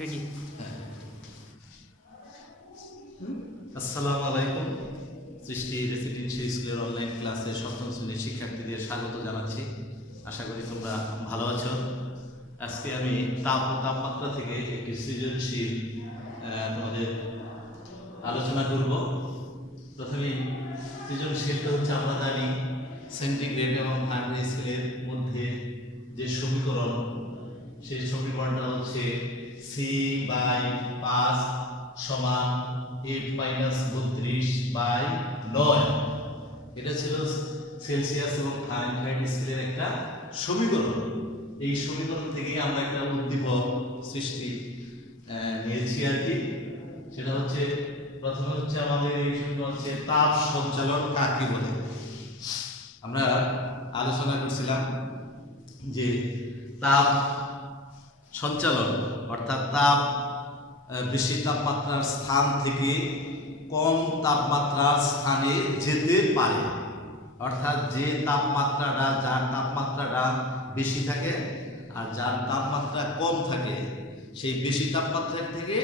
Ready. আসসালামু আলাইকুম। সৃষ্টি রেসিডেন্সিয়াল স্কুলের অনলাইন ক্লাসে সপ্তম শ্রেণীর শিক্ষার্থীদের স্বাগত জানাচ্ছি। আশা করি তোমরা ভালো আছো। আজকে আমি তাপমাত্রা থেকে একটি সৃজনশীল তোমাদের আলোচনা করব। প্রথমে সৃজনশীলটা হচ্ছে আমরা জানি সেন্টিগ্রেড এবং ফারেনহাইট স্কেলের মধ্যে যে সমীকরণ, সেই সমীকরণটা হচ্ছে C/5 সমান 8-32/9। এটা ছিল সেলসিয়াস এবং ফারেনহাইট স্কেলের একটা সমীকরণ। এই সমীকরণ থেকেই আমরা একটা উদ্দীপক সৃষ্টি নিয়েছি আর কি। সেটা হচ্ছে প্রথমে হচ্ছে আমাদের এই সমীকরণ হচ্ছে তাপ সঞ্চালন কাকে বলে। আমরা আলোচনা করছিলাম যে তাপ সঞ্চালন অর্থাৎ তাপ বেশি তাপমাত্রার স্থান থেকে কম তাপমাত্রার স্থানে যেতে পারে। অর্থাৎ যে তাপমাত্রাটা যার তাপমাত্রাটা বেশি থাকে আর যার তাপমাত্রা কম থাকে, সেই বেশি তাপমাত্রার থেকে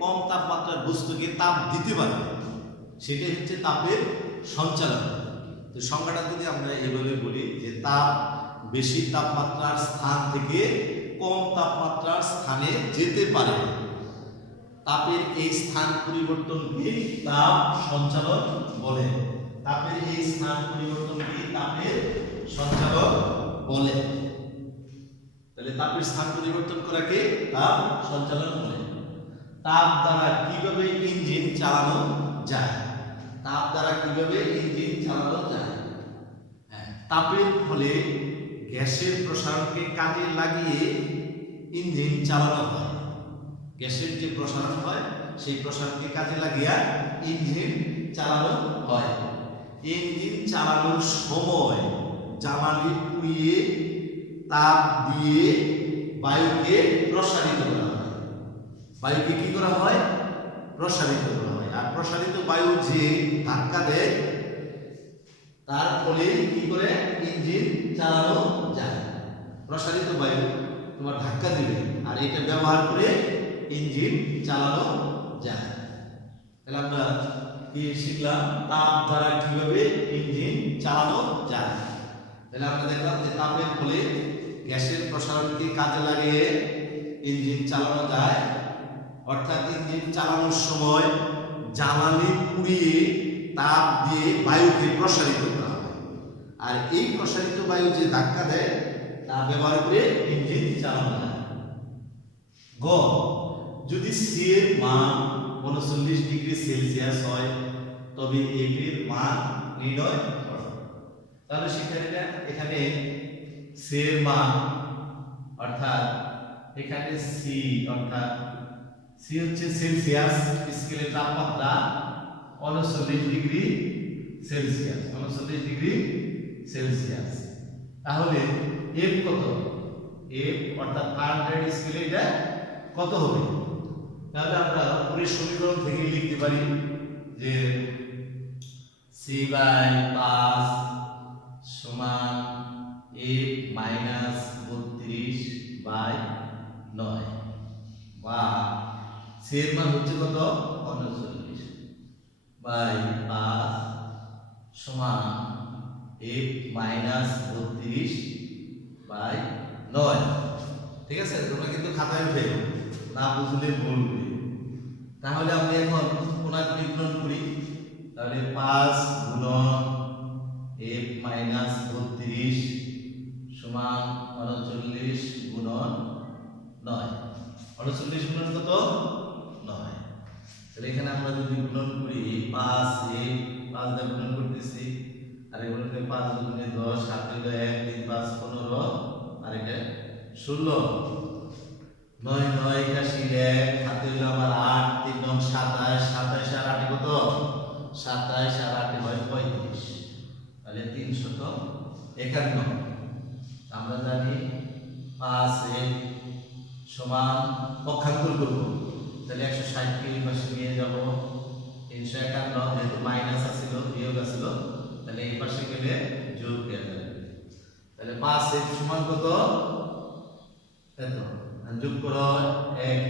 কম তাপমাত্রার বস্তুকে তাপ দিতে পারে, সেটাই হচ্ছে তাপের সঞ্চালন। তো সংজ্ঞাটা যদি আমরা এভাবে বলি যে তাপ বেশি তাপমাত্রার স্থান থেকে কম তাপমাত্রার স্থানে যেতে পারে, তাপের এই স্থান পরিবর্তনকে তাপ সঞ্চালন বলে। তাপের এই স্থান পরিবর্তনকে তাপের সঞ্চালন বলে। তাহলে তাপের স্থান পরিবর্তন করাকে তাপ সঞ্চালন বলে। তাপ দ্বারা কিভাবে ইঞ্জিন চালানো যায়? তাপ দ্বারা কিভাবে ইঞ্জিন চালানো যায়? তাপের ফলে গ্যাসের প্রসারণকে কাজে লাগিয়ে ইঞ্জিন চালানো হয়। গ্যাসের যে প্রসারণ হয়, সেই প্রসারণকে কাজে লাগিয়ে ইঞ্জিন চালানো হয়। ইঞ্জিন চালানোর সময় জ্বালানি পুড়িয়ে তাপ দিয়ে বায়ুকে প্রসারিত করা হয়। বায়ুকে কি করা হয়? প্রসারিত করা হয়। আর প্রসারিত বায়ু যে ধাক্কা দেয়, তার ফলে কি করে ইঞ্জিন চালানো যায়। প্রসারিত বায়ু তোমার ধাক্কা দিবে আর এটা ব্যবহার করে ইঞ্জিন চালানো যায়। তাহলে আমরা কি শিখলাম? তাপ দ্বারা কিভাবে ইঞ্জিন চালানো যায়। তাহলে আমরা দেখলাম যে তাপের ফলে গ্যাসের প্রসারণকে কাজে লাগিয়ে ইঞ্জিন চালানো যায়। অর্থাৎ ইঞ্জিন চালানোর সময় জ্বালানি পুড়িয়ে তাপ দিয়ে বায়ুকে প্রসারিত করা হয়। আর এই প্রসারিত বায়ু যে ধাক্কা দেয়, তা ব্যবহার করে ইঞ্জিন চালানো যায়। গ, যদি সি এর মান 39 ডিগ্রি সেলসিয়াস হয়, তবে এফ এর মান নির্ণয় করো। তাহলে শিক্ষার্থীরা এখানে সি এর মান অর্থাৎ এখানে সি অর্থাৎ সি হচ্ছে সেলসিয়াস, স্কেলের তাপমাত্রা 39 ডিগ্রি সেলসিয়াস, 39 ডিগ্রি সেলসিয়াস। তাহলে এফ কত? এফ অর্থাৎ ফারেনহাইট স্কেলে এটা কত হবে? তাহলে আমরা পুরো সমীকরণ থেকে লিখতে পারি যে C/5 সমান F-32/9 বা সি এর মান হচ্ছে কত? 39/5 সমান F-32/9। ঠিক আছে? তোমরা কিন্তু খাতায় ফেলো, না বুঝলে বলবে। তাহলে আমি এখন কোনাকুনি গুণন করি। তাহলে 5 গুণন F-32 সমান 39 গুণন 9। 39 গুণন কত? 9। তাহলে এখানে আমরা যদি গুণন করি 5 দিয়ে গুণন করতেছি, আর এগুলো 5 গুণে 10, 7 হলো 1, 3, 5, 15, আর এটা 16, 9, 9, 81, 1, হাতে হলো আমার 8, 3, 9, 27, 27 আর 8 কত? 27 আর 8 হয় 35। তাহলে 351। আমরা জানি 5 সমান পক্ষান্তর করব, তাহলে 160 কে এই পাশে নিয়ে যাব। 351 যেহেতু মাইনাস আছিল, বিয়োগ আছিল, তাহলে এই পাশে গেলে যোগ হয়ে যাবে। তাহলে 5 সমান কত? এত যোগ করো 1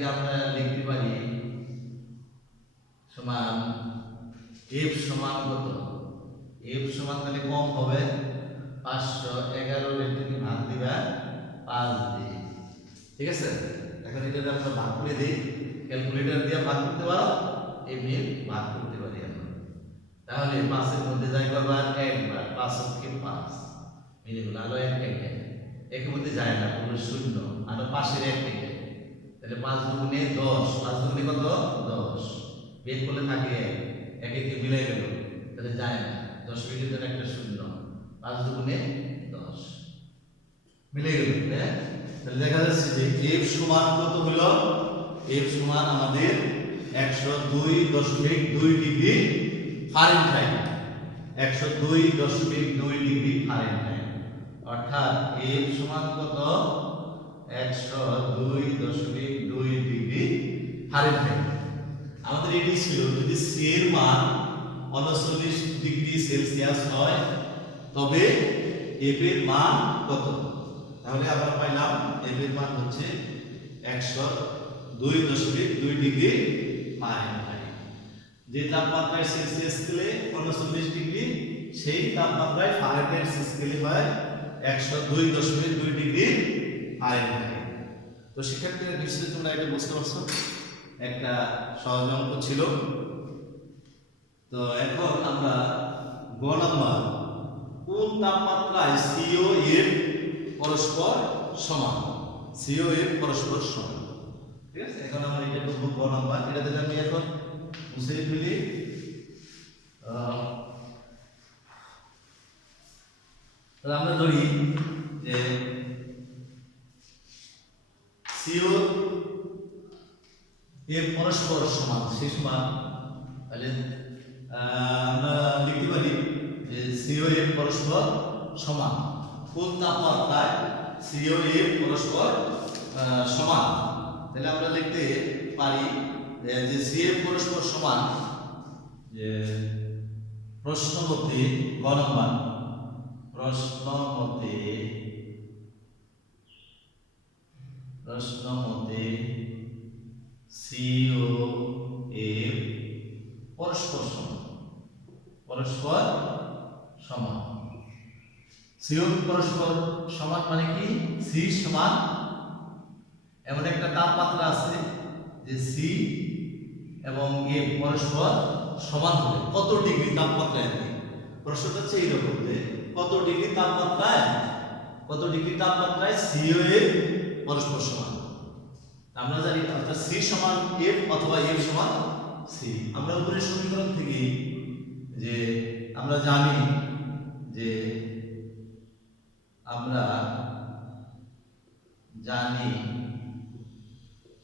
থেকে আমরা লিখতে পারি সমান এফ সমান কত, এফ সমান তাহলে কম হবে 511 এর তুমি ভাগ দিবা 5 দিয়ে, ঠিক আছে। এখন এটা আমরা ভাগ করে দিই, ক্যালকুলেটর দিয়ে ভাগ করতে পারো, এমনি ভাগ করতে পারি আমরা। তাহলে 5 এর মধ্যে যাই কয়বার, একবার, 5 অক্ষে 5 মিলে গেল, আলো এক কেটে একের মধ্যে যায় না, কোনো শূন্য, আলো পাশের এক কেটে, তাহলে 5 দুগুণে 10, 5 দুগুণে কত 10, বের করলে থাকে এক, একে মিলাই গেল, তাহলে যায় না, 10 মিনিটের জন্য একটা শূন্য, 5 দুগুণে 10 মিলে গেল। তাহলে দেখা যাচ্ছে যে এফ সমান কত হলো, এফ সমান আমাদের 102.2 ডিগ্রি ফারেনহাইট, 102.2 ডিগ্রি ফারেনহাইট, অর্থাৎ এফ সমান কত 102.2 ডিগ্রি ফারেনহাইট। আমাদের এটি ছিল যদি সি এর মান 39 ডিগ্রি সেলসিয়াস হয় তবে এফ এর মান কত, তাহলে আমরা পাইলাম এফ এর মান হচ্ছে 102.2 ডিগ্রি ফারেনহাইট। যে তাপমাত্রায় সেলসিয়াস স্কেলে 39 ডিগ্রি, সেই তাপমাত্রায় ফারেনহাইট স্কেলে হয় 102.2 ডিগ্রি ফারেনহাইট। তো শিক্ষার্থীরা নিশ্চয়ই তোমরা এটা বুঝতে পারছো, একটা সহজ অঙ্ক ছিল। তো এখন আমরা গ নাম্বার, কোন তাপমাত্রায় সিও এর পরস্পর সমান, সিও এর পরস্পর সমান, ঠিক আছে। এখন আমরা এটা করব গ নাম্বার, এটা যদি আমি এখন মুছে ফেলি, তাহলে আমরা ধরি যে সিও এর পরস্পর সমান, সেই সমান, তাহলে আমরা লিখতে পারি যে সিও এর পরস্পর সমান, কোন তাপমাত্রায় সিও এর পরস্পর সমান, তাহলে আমরা লিখতে পারি যে সি এর পরস্পর সমান, যে প্রশ্ন মতে গ নাম্বার, প্রশ্ন মতে সিও এর পরস্পর সমান, পরস্পর সমান, সিও পরস্পর সমান মানে কি, সি সমান এমন একটা তাপমাত্রা আছে যে সি এবং এ পরস্পর সমান হবে কত ডিগ্রি তাপমাত্রায়, প্রশ্নটা হচ্ছে এইরকম যে কত ডিগ্রি তাপমাত্রায় সিও এর পরস্পর সমান। আমরা জানি অর্থাৎ সি সমান এফ অথবা এফ সমান সি। আমরা উপরের সমীকরণ থেকে যে আমরা জানি যে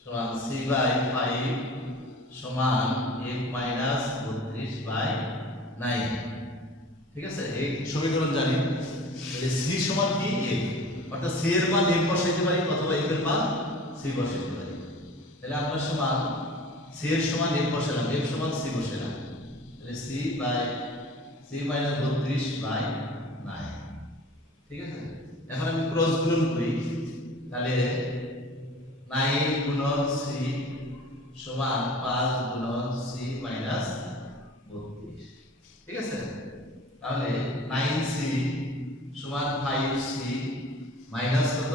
সমান সি বাই 5 সমান এফ মাইনাস 32/9, ঠিক আছে। এই সমীকরণ জানি, সি সমান কি এফ, অর্থাৎ সি এর মান এফ বসাইতে পারি অথবা এফ এর মান সি বসাইতে পারি। তাহলে আমরা সমান সি এর সমান এফ বসালাম, এফ সমান সি বসালাম, তাহলে সি বাই সি মাইনাস 32/9, ঠিক আছে। এখন আমি ক্রস গুণন করি, তাহলে 9 গুণন সি সমান 5 গুণন সি মাইনাস 32, ঠিক আছে। তাহলে 9c সমান 5c মাইনাস কত,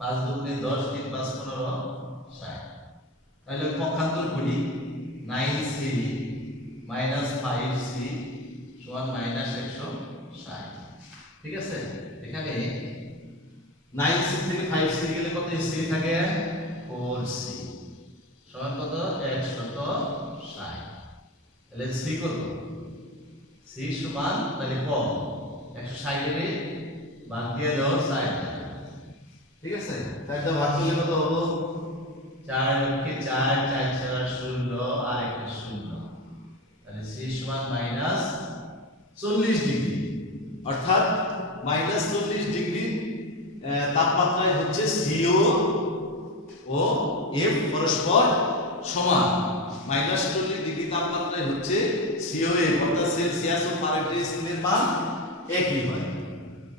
5 দুগুণে 10, 3 5 15 60, তাহলে পক্ষান্তর করি, 9c মাইনাস 5c সমান মাইনাস 160, ঠিক আছে। এখানে 9c থেকে 5c গেলে কত c থাকে, 4c সমান কত 160, তাহলে c কত, c সমান তাহলে কম 160 এর ভাগ দিয়ে দাও 60, ঠিক আছে। তাহলে ভাগ করলে কত হলো, 4 লক্ষে 4, 4 ছাড়া 0 আর একটা 0, তাহলে c সমান মাইনাস 40 ডিগ্রি, অর্থাৎ মাইনাস 40 ডিগ্রি তাপমাত্রায় হচ্ছে সিও ও এফ পরস্পর সমান। মাইনাস 40 ডিগ্রি তাপমাত্রায় হচ্ছে সিও এফ অর্থাৎ সেলসিয়াস ও ফারেনহাইট স্কেলের মান একই হয়,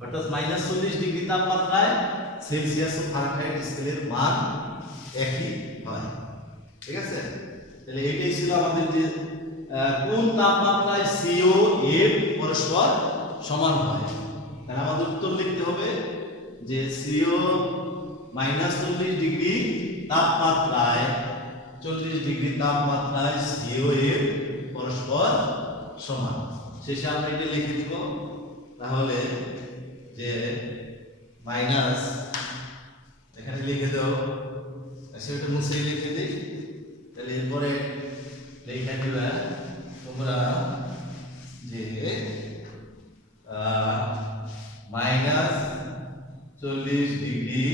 অর্থাৎ মাইনাস 40 ডিগ্রি তাপমাত্রায় সেলসিয়াস ও ফারেনহাইট স্কেলের মান একই হয়। ঠিক আছে, তাহলে এটাই ছিল আমাদের যে কোন তাপমাত্রায় সি ও এফ পরস্পর সমান হয়। তাহলে আমাদের উত্তর লিখতে হবে যে সিও -40 ডিগ্রি তাপমাত্রায় 40 ডিগ্রি তাপমাত্রায় সিও এফ পরস্পর সমান। শেষে আমরা এটা লিখে দিব, তাহলে যে মাইনাস এখানে লিখে দাও, সেটা মুছে লিখে দিই। তাহলে এরপরে লেখা দিবা তোমরা যে -40 ডিগ্রি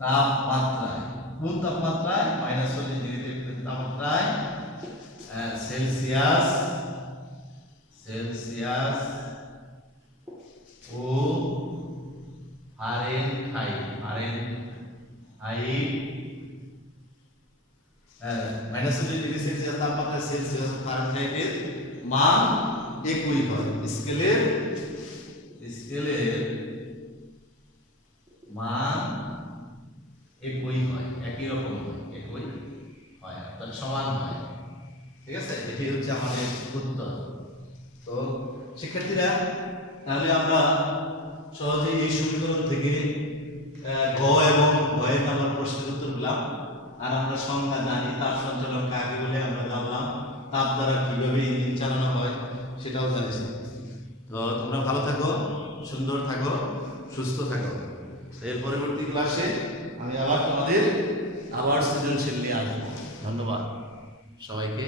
তাপমাত্রায়, কোন তাপমাত্রায়? -40 ডিগ্রি তাপমাত্রায় সেলসিয়াস ও ফারেনহাইট -40 ডিগ্রি সেলসিয়াস তাপমাত্রায় সেলসিয়াস ও ফারেনহাইটের মান একই হয়। স্কেলের মান একই হয়, একই রকম হয়, একই হয়, তাহলে সমান হয়। ঠিক আছে, এটি হচ্ছে আমাদের উত্তর। তো শিক্ষার্থীরা, তাহলে আমরা সহজে এই সমীকরণ থেকে গ এবং ঘয়ের নাম্বার প্রশ্নের উত্তর পেলাম। আর আমরা সংজ্ঞা জানি, তাপ সঞ্চালন কাকে বলে আমরা জানলাম, তাপ দ্বারা কিভাবে ইঞ্জিন চালানো হয় সেটাও জানিস। তো তোমরা ভালো থাকো, সুন্দর থাকো, সুস্থ থাকো। এর পরবর্তী ক্লাসে আমি আবার তোমাদের সৃজনশীল নিয়ে আসবো। ধন্যবাদ সবাইকে।